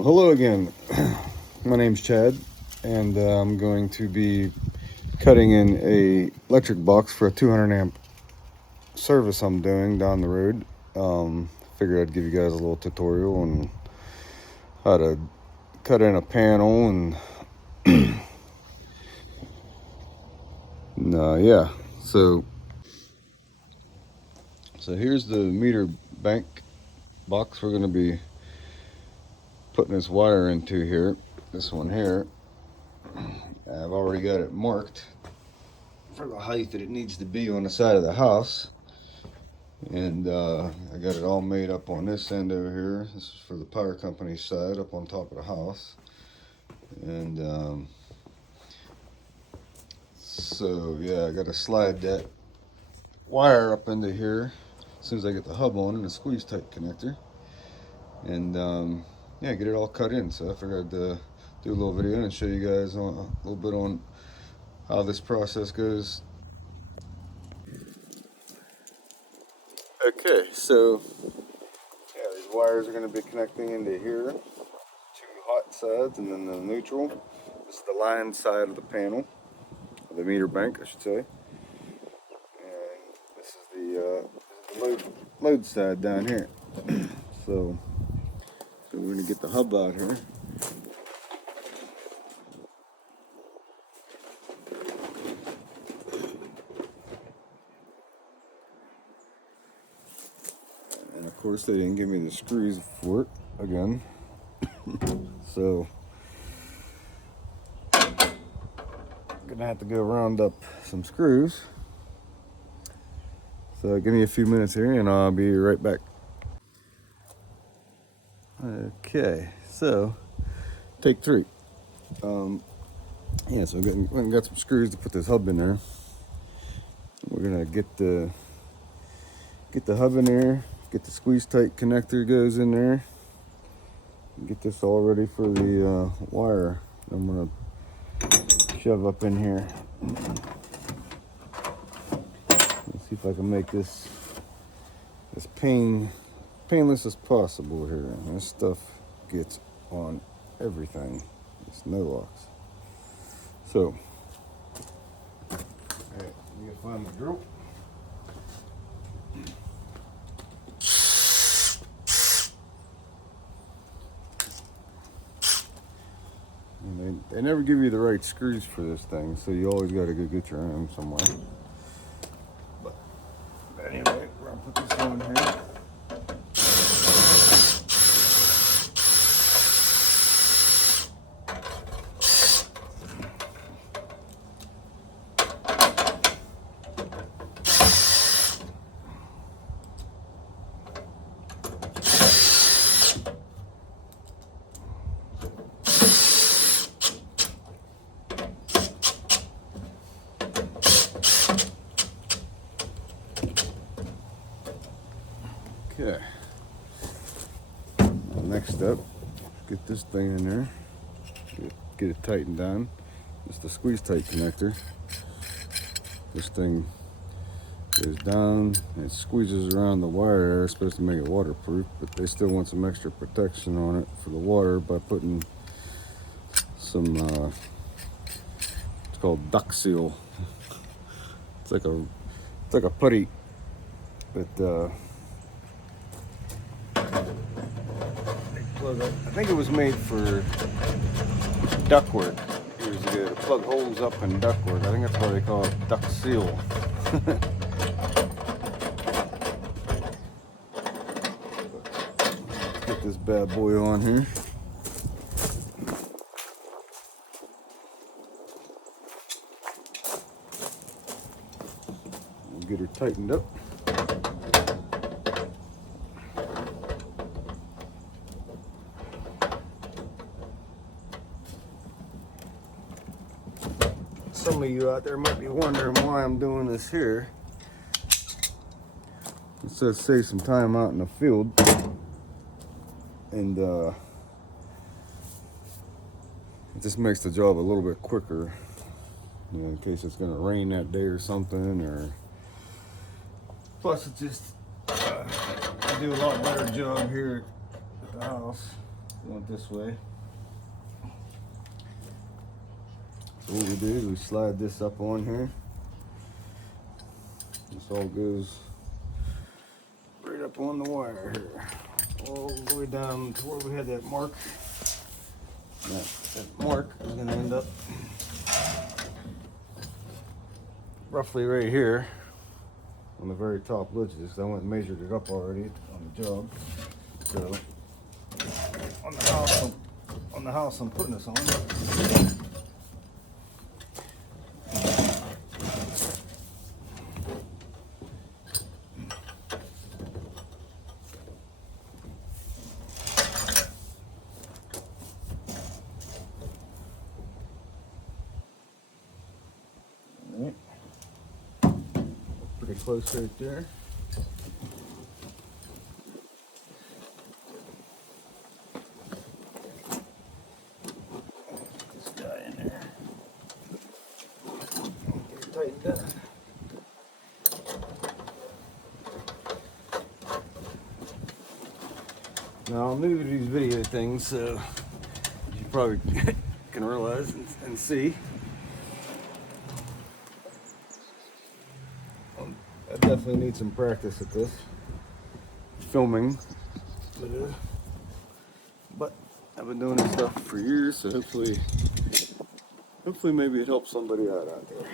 Well, hello again. My name's Chad, and I'm going to be cutting in a electric box for a 200 amp service I'm doing down the road. Figured I'd give you guys a little tutorial on how to cut in a panel and yeah. So here's the meter bank box we're going to be putting this wire into here. This one here. I've already got it marked for the height that it needs to be on the side of the house, and I got it all made up on this end over here. This is for the power company side up on top of the house, and so yeah, I got to slide that wire up into here as soon as I get the hub on and the squeeze type connector, and yeah, get it all cut in. So I figured I'd do a little video and show you guys a little bit on how this process goes. Okay, so yeah, these wires are going to be connecting into here, two hot sides and then the neutral. This is the line side of the panel, the meter bank, I should say. And this is the load side down here. So we're going to get the hub out here. And of course they didn't give me the screws for it again. So I'm gonna have to go round up some screws. So give me a few minutes here and I'll be right back. Okay, so take three. Yeah, so we got some screws to put this hub in there. We're gonna get the hub in there, get the squeeze tight connector goes in there, get this all ready for the wire I'm gonna shove up in here. Let's see if I can make this as painless as possible here. This stuff gets on everything. It's no locks. So, alright, we gotta find the drill. And they never give you the right screws for this thing, so you always gotta go get your own somewhere. But anyway, we're gonna put this on here. Okay. Next up, get this thing in there. Get it tightened down. It's the squeeze tight connector. This thing goes down and it squeezes around the wire. It's supposed to make it waterproof, but they still want some extra protection on it for the water by putting some it's called duct seal. It's like a putty, but I think it was made for ductwork years ago, to plug holes up in ductwork. I think that's why they call it duct seal. Let's get this bad boy on here. We'll get her tightened up. Some of you out there might be wondering why I'm doing this here. It says save some time out in the field, and it just makes the job a little bit quicker, you know, in case it's going to rain that day or something. Or plus, it just I do a lot better job here at the house. Going this way. So what we do is we slide this up on here. This all goes right up on the wire here, all the way down to where we had that mark. That mark is going to end up roughly right here on the very top ledges. I went and measured it up already on the job. So on the house I'm putting this on. Alright. Pretty close right there. Tightened up. Now I'm new to these video things, so as you probably can realize and see, I definitely need some practice at this filming. But I've been doing this stuff for years, so hopefully maybe it helps somebody out there.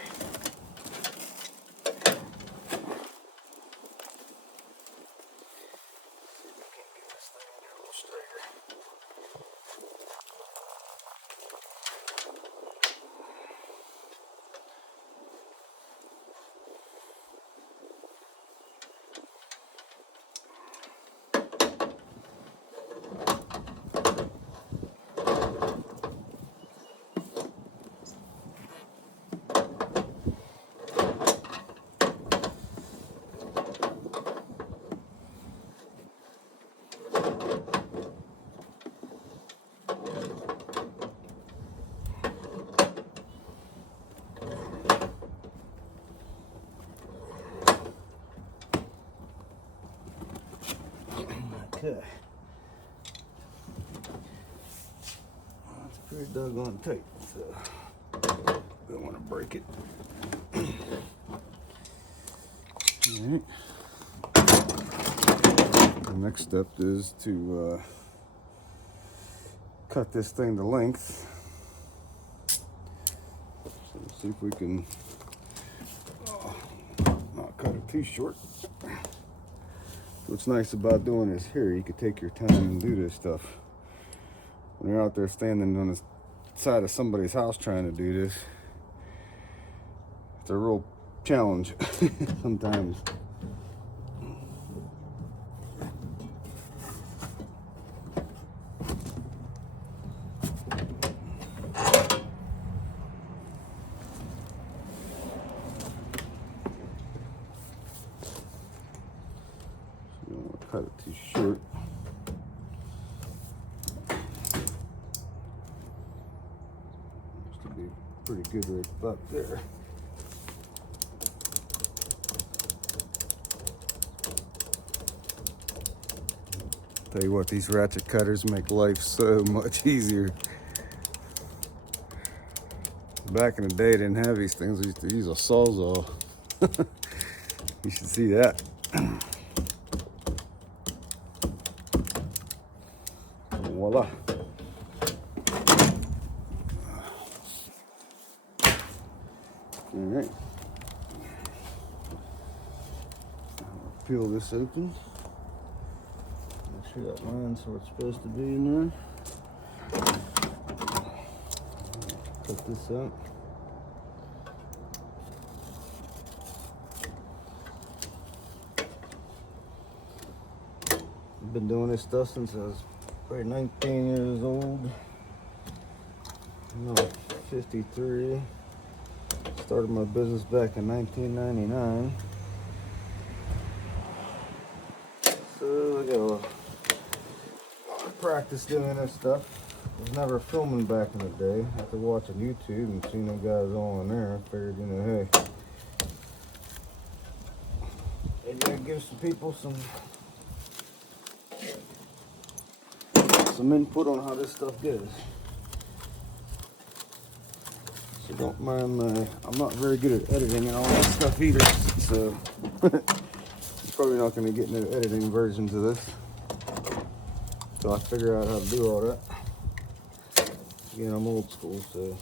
Okay. That's pretty doggone tight, so don't want to break it. Alright. The next step is to cut this thing to length. So see if we can not cut it too short. What's nice about doing this here, you can take your time and do this stuff. When you're out there standing on the side of somebody's house trying to do this, it's a real challenge sometimes. You don't want to cut it too short. Used to be pretty good right about there. Tell you what, these ratchet cutters make life so much easier. Back in the day, I didn't have these things. I used to use a Sawzall. You should see that. Voila. All right. I'll peel this open. Make sure that line's where it's supposed to be in there. Cut this out. I've been doing this stuff since I was probably 19 years old. I'm 53. Started my business back in 1999. So I got a lot of practice doing this stuff. I was never filming back in the day. After watching YouTube and seeing them guys all in there, I figured, hey, maybe I give some people some some input on how this stuff goes. So don't mind my, I'm not very good at editing and all that stuff either, so probably not going to get no editing versions of this. So I figure out how to do all that. Again, I'm old school, so.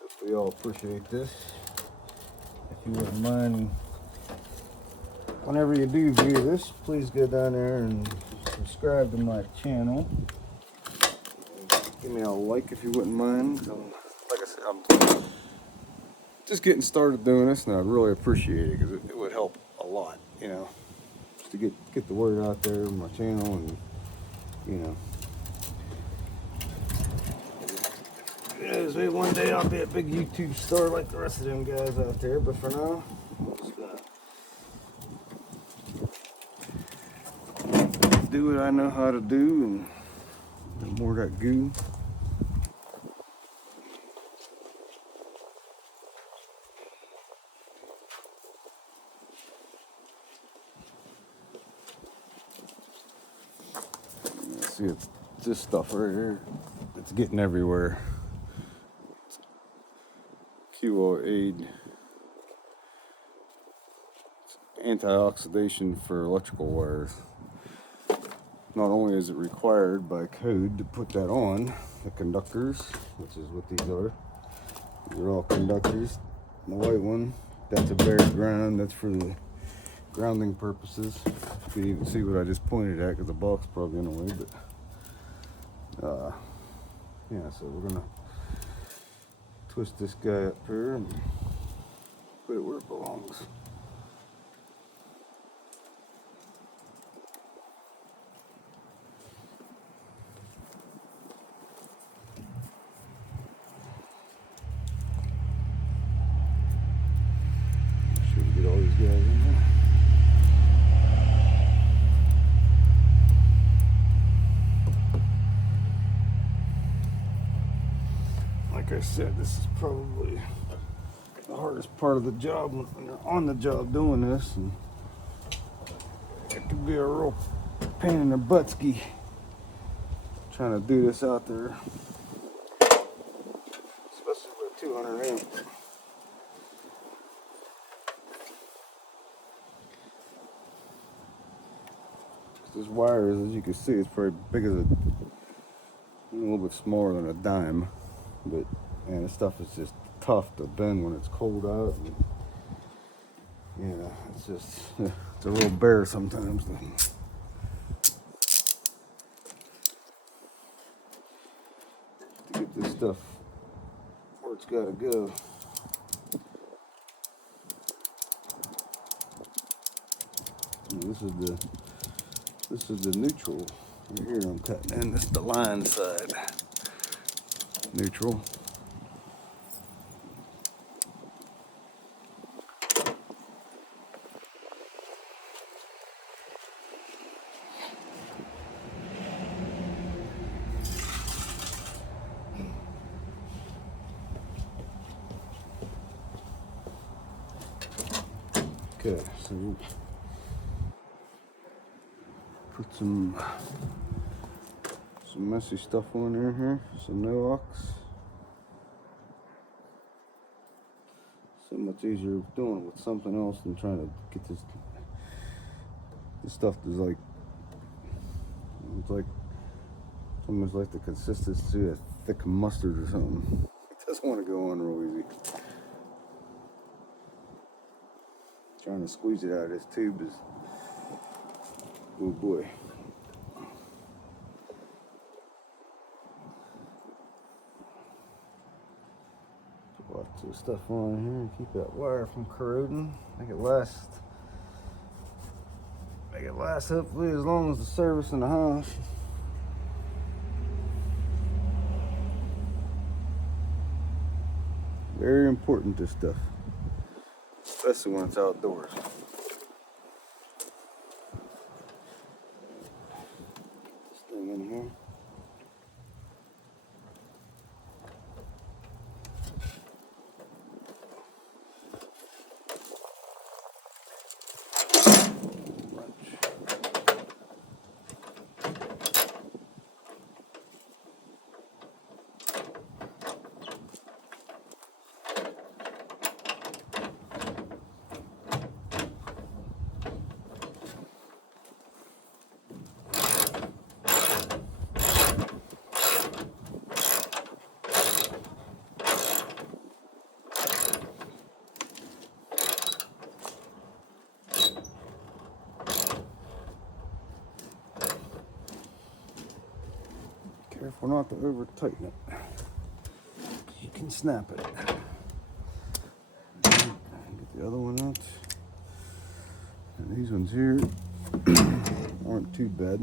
Hopefully y'all appreciate this. If you wouldn't mind, whenever you do view this, please go down there and subscribe to my channel. Give me a like if you wouldn't mind. Like I said, I'm just getting started doing this, and I'd really appreciate it because it would help a lot, you know, just to get the word out there on my channel, and you know, maybe one day I'll be a big YouTube star like the rest of them guys out there. But for now, I'm just gonna do what I know how to do, and no more of that goo. See, it's this stuff right here. It's getting everywhere. QO aid. It's anti-oxidation for electrical wires. Not only is it required by code to put that on the conductors, which is what these are. These are all conductors. The white one, that's a bare ground. That's for the grounding purposes. You can even see what I just pointed at because the box probably in the way, but yeah, so we're gonna twist this guy up here and put it where it belongs. Should get all these guys in there. Like I said, this is probably the hardest part of the job when you're on the job doing this, and it could be a real pain in the buttski trying to do this out there, especially with 200 amps. This wire is, as you can see, it's pretty big as a little bit smaller than a dime, but man, this stuff is just tough to bend when it's cold out, and yeah, it's just it's a real bear sometimes. To get this stuff where it's got to go. And this is the neutral. Right here I'm cutting in. This is the line side. Neutral. Okay, so put some messy stuff on there here, some Noax. So much easier doing it with something else than trying to get this stuff is like, it's like almost like the consistency of thick mustard or something. It doesn't want to go on real easy. Trying to squeeze it out of this tube is, oh boy. Put lots of stuff on here and keep that wire from corroding. Make it last hopefully as long as the service in the house. Very important, this stuff, especially when it's outdoors. This thing in here. Careful not to over tighten it. You can snap it. Get the other one out. And these ones here aren't too bad.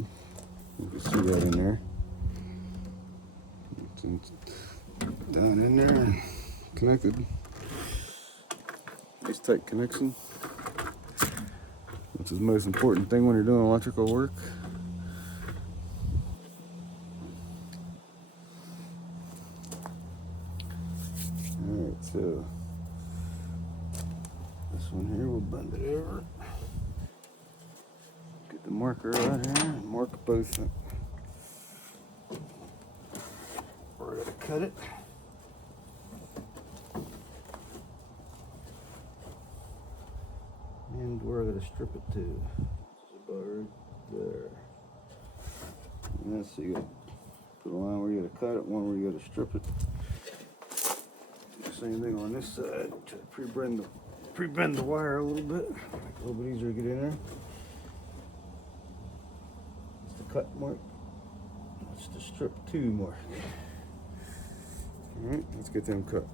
You can see that in there. It's down in there and connected. Nice tight connection. Which is the most important thing when you're doing electrical work. Alright, so this one here, we'll bend it over. Get the marker out here and mark both. We're going to cut it. And we're going to strip it too. It's about right there. And so you got to put a line where you got to cut it, one where you got to strip it. Same thing on this side. Try to pre-bend the wire a little bit. Make it a little bit easier to get in there. It's the cut mark. It's the strip 2 mark. Alright, let's get them cut.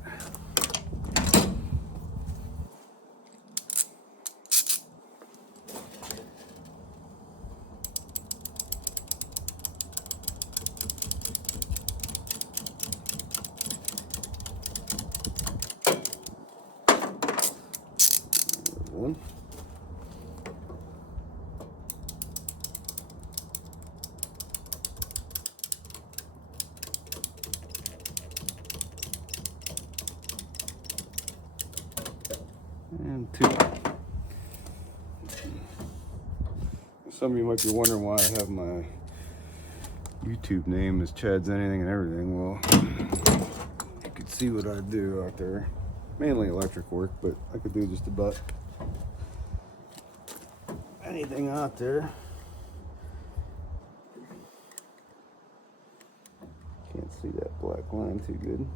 One. And 2. Some of you might be wondering why I have my YouTube name as Chad's Anything and Everything. Well, you can see what I do out there. Mainly electric work, but I could do just about anything out there. Can't see that black line too good.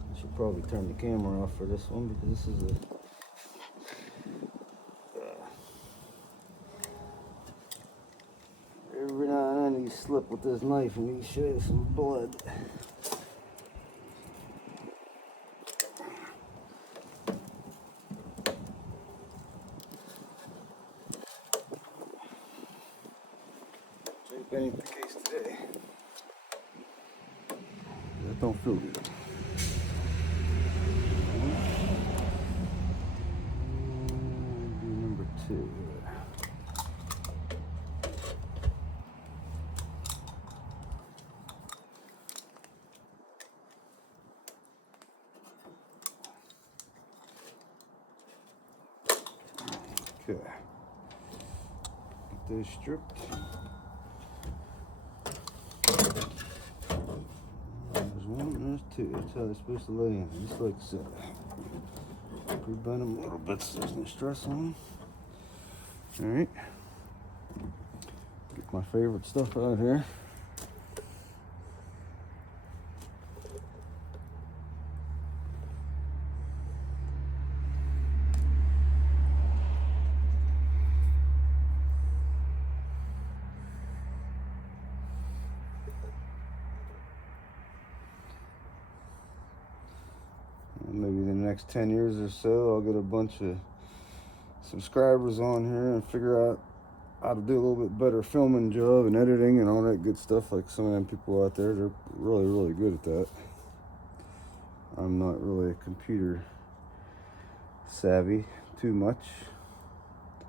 I should probably turn the camera off for this one because this is a every now and then you slip with this knife and you show you some blood. That ain't the case today. That don't feel good. Do number 2. Okay. Get those stripped. There's 1, there's 2. That's how they're supposed to lay in, just like so. Pre-bend them a little bit so there's no stress on them. Alright. Get my favorite stuff out here. Maybe in the next 10 years or so, I'll get a bunch of subscribers on here and figure out how to do a little bit better filming job and editing and all that good stuff. Like some of them people out there, they're really, really good at that. I'm not really a computer savvy too much.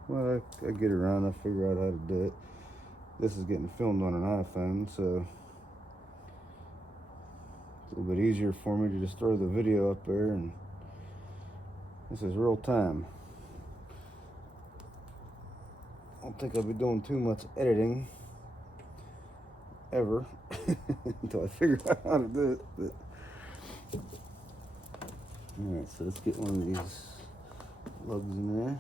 Well, I get around, I figure out how to do it. This is getting filmed on an iPhone, so it's a little bit easier for me to just throw the video up there, and this is real time. I don't think I'll be doing too much editing ever until I figure out how to do it. But alright, so let's get one of these lugs in there.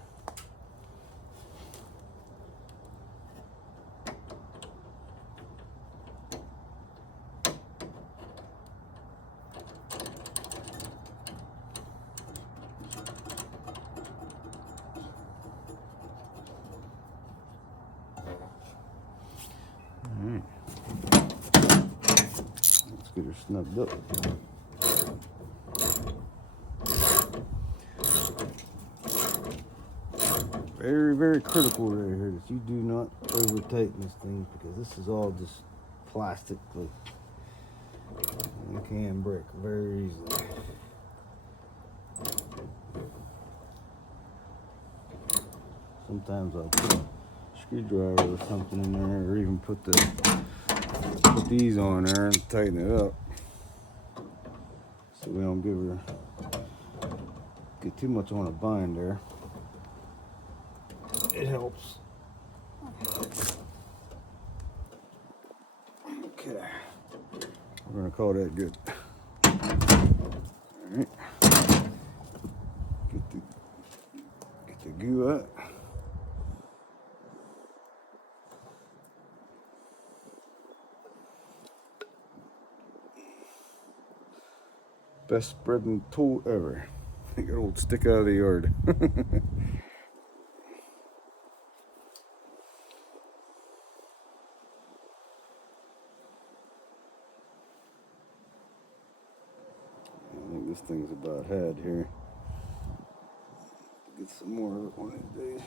snugged up. Very, very critical right here that you do not over tighten this thing, because this is all just plastic. Like, it can break very easily. Sometimes I'll put a screwdriver or something in there, or even put these on there and tighten it up, so we don't get too much on a bind there. It helps. Okay, we're gonna call that good. All right, get the goo out. Best spreading tool ever. Good old stick out of the yard. I think this thing's about had here. Get some more of it one of these days.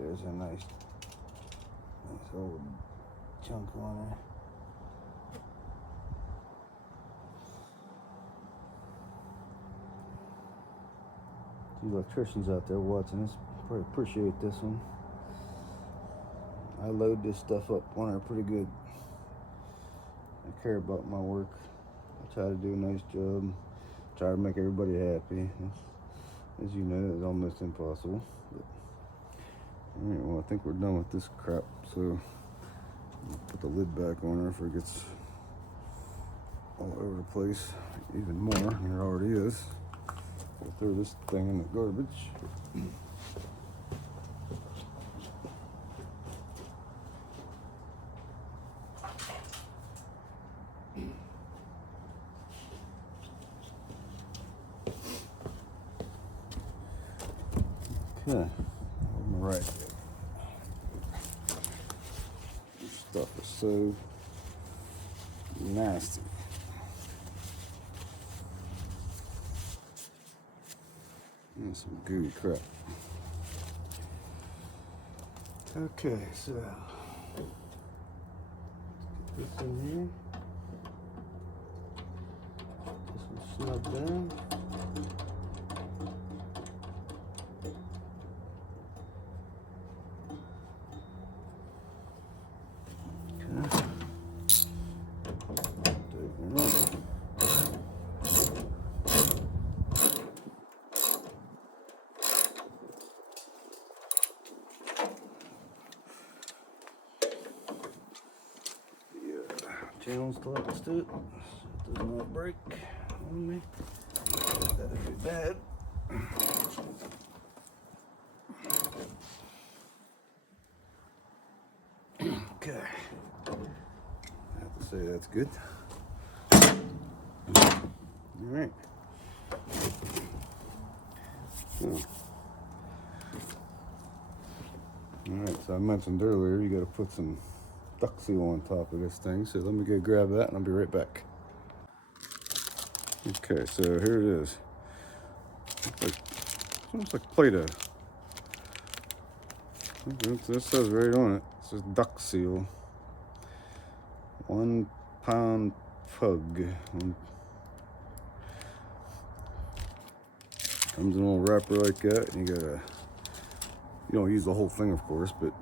There's a nice old chunk on there. The electricians out there watching this probably appreciate this one. I load this stuff up on there pretty good. I care about my work. I try to do a nice job. Try to make everybody happy. As you know, it's almost impossible. But, all right, well, I think we're done with this crap. So I'll put the lid back on there before it gets all over the place even more than it already is. I'll throw this thing in the garbage. Okay, all right. This stuff is so nasty. And some gooey crap. Okay, so let's get this in here. This one snug down. Channel slots to it, so it does not break on me. That would be bad. Okay, I have to say that's good. All right. All right, so I mentioned earlier you got to put some duck seal on top of this thing, so let me go grab that and I'll be right back. Okay, so here it is. It's almost like Play-Doh. This says right on it. It says duck seal. 1 pound pug. Comes in a little wrapper like that, and you don't use the whole thing, of course, but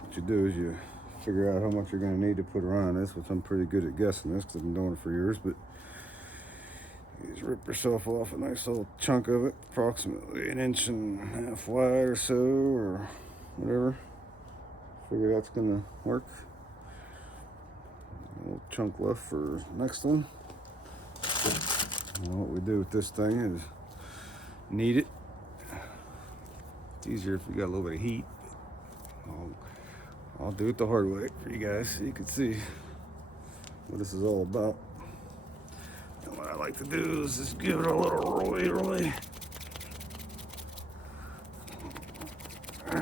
what you do is you figure out how much you're going to need to put around this, which I'm pretty good at guessing this because I've been doing it for years. But you just rip yourself off a nice little chunk of it, approximately 1.5 inches wide or so, or whatever. Figure that's going to work. A little chunk left for next one. And what we do with this thing is knead it. It's easier if you got a little bit of heat. I'll do it the hard way for you guys so you can see what this is all about. And what I like to do is just give it a little roly.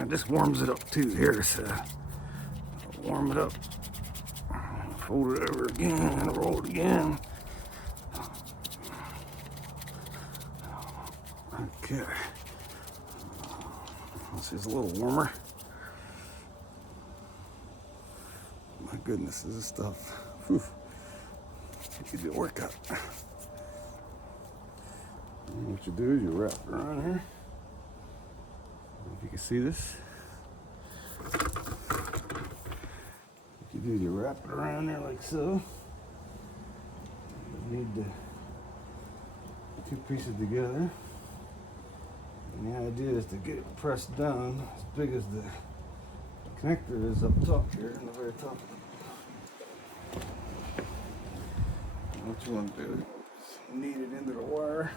it just warms it up too here, so warm it up, fold it over again, and roll it again. Okay, this is a little warmer. My goodness, this is stuff. Whew. You could do a workout. And what you do is you wrap it around here. If you can see this, what you do is you wrap it around there like so. You need the two pieces together. And the idea is to get it pressed down as big as the connector is up top here, in the very top. And what you want to do is knead it into the wire,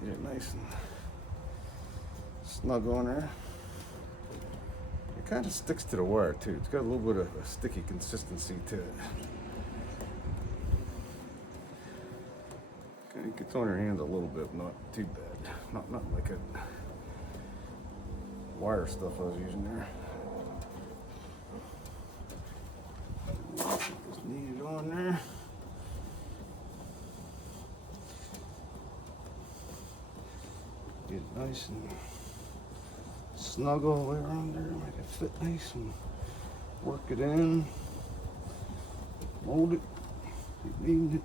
get it nice and snug on there. It kind of sticks to the wire too. It's got a little bit of a sticky consistency to it. It gets on your hands a little bit, not too bad. Not like a wire stuff I was using there. Just knead it on there. Get it nice and snug all the way around there. Make it fit nice and work it in. Mold it. Keep kneading it.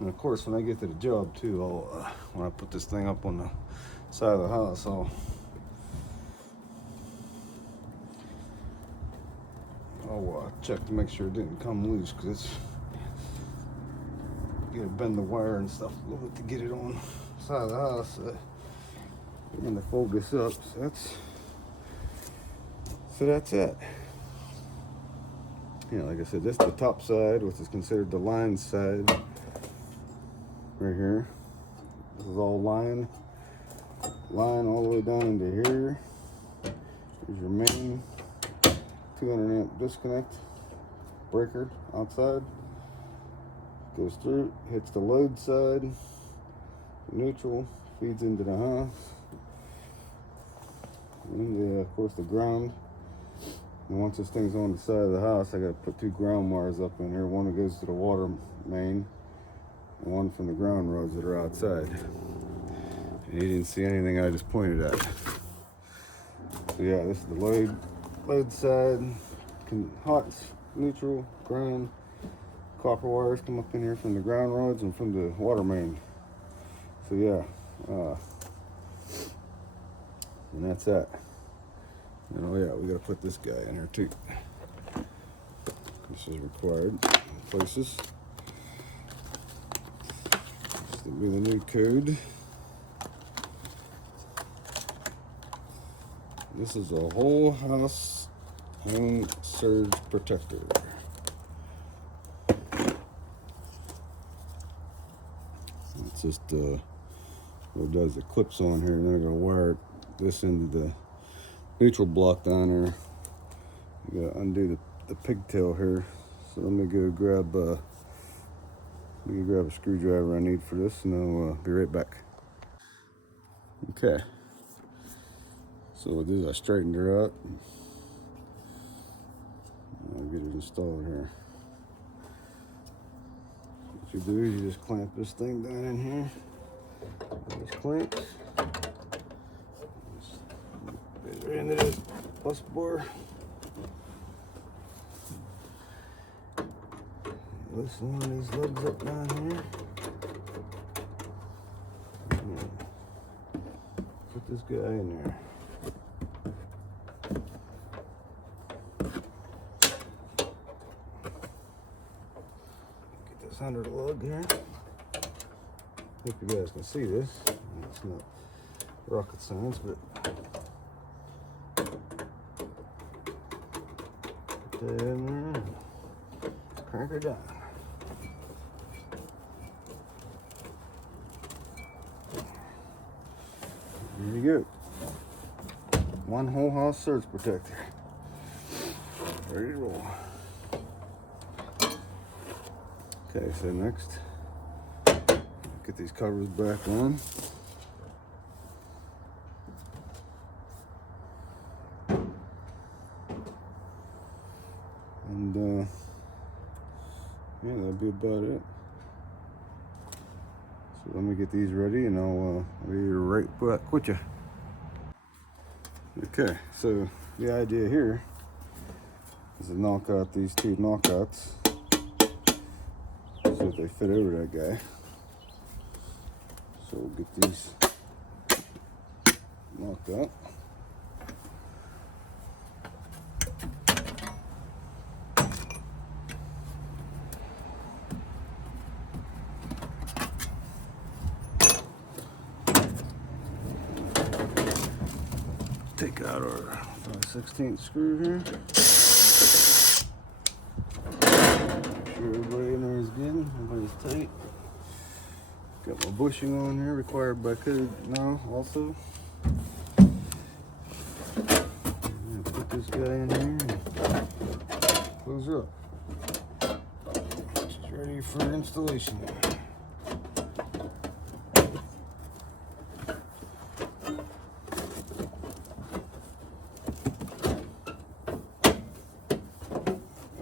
And of course, when I get to the job too, I'll when I put this thing up on the side of the house, I'll check to make sure it didn't come loose, because it's you gotta bend the wire and stuff a little bit to get it on the side of the house. I'm gonna fold this up. So that's it. Yeah, like I said, this is the top side, which is considered the line side. Right here, this is all line all the way down into here. Here's your main 200 amp disconnect breaker outside. Goes through, hits the load side, neutral, feeds into the house, and of course the ground. And once this thing's on the side of the house, I got to put two ground wires up in here. One that goes to the water main, and one from the ground rods that are outside. And you didn't see anything I just pointed at. So yeah, this is the load side. Hot, neutral, ground. Copper wires come up in here from the ground rods and from the water main. So yeah, and that's that. And oh yeah, we gotta put this guy in here too. This is required in places. This will be the new code. This is a whole house home surge protector. It's just what it does, it clips on here, and then I'm gonna wire this into the neutral block down there. You gotta undo the pigtail here. So let me go grab a screwdriver I need for this, and I'll be right back. Okay. So what I did is I straightened her out. I'll get it installed here. What you do is you just clamp this thing down in here. These clamps. Just right into this bus bar. Loosen one of these lugs up down here. Put this guy in there. Get this under the lug here. Hope you guys can see this. It's not rocket science, but put that in there and crank her down. There you go. One whole house surge protector. Ready to roll. Okay, so next, get these covers back on. And yeah, that'll be about it. So let me get these ready and I'll be right back with you. Okay, so the idea here is to knock out these two knockouts so that they fit over that guy. So we'll get these knocked out. Take out our 5/16 screw here. Make sure everybody in there is good, everybody's tight. Got my bushing on here, required by code now also. Put this guy in here and close her up. She's ready for installation.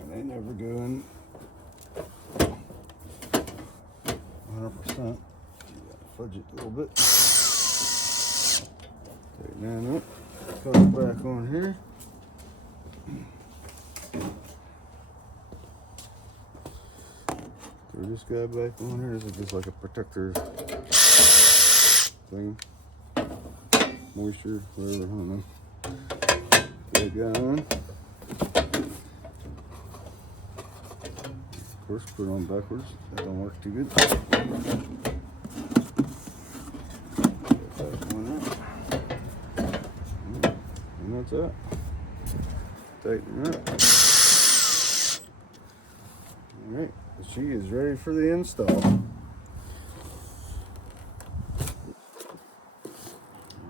They never go in 100%. Fudge it a little bit. Tighten that up. Put it back on here. Throw this guy back on here. This is just like a protector thing. Moisture, whatever, I don't know. Put that guy on. Of course, put it on backwards. That don't work too good. Get that one out. And that's that. Tighten it up. Alright, she is ready for the install.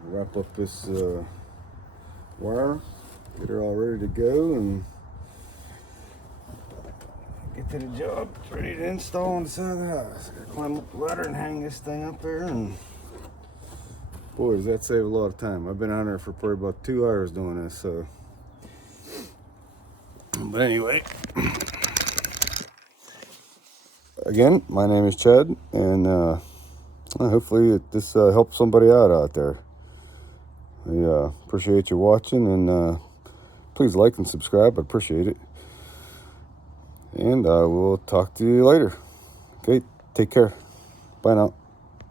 Wrap up this wire, get her all ready to go, and get to the job. It's ready to install on the side of the house. Gotta climb up the ladder and hang this thing up there, and boy, does that save a lot of time. I've been on there for probably about 2 hours doing this, so. But anyway, again, my name is Chad, and hopefully this helps somebody out there. I appreciate you watching, and please like and subscribe. I appreciate it. And I will talk to you later. Okay, take care. Bye now.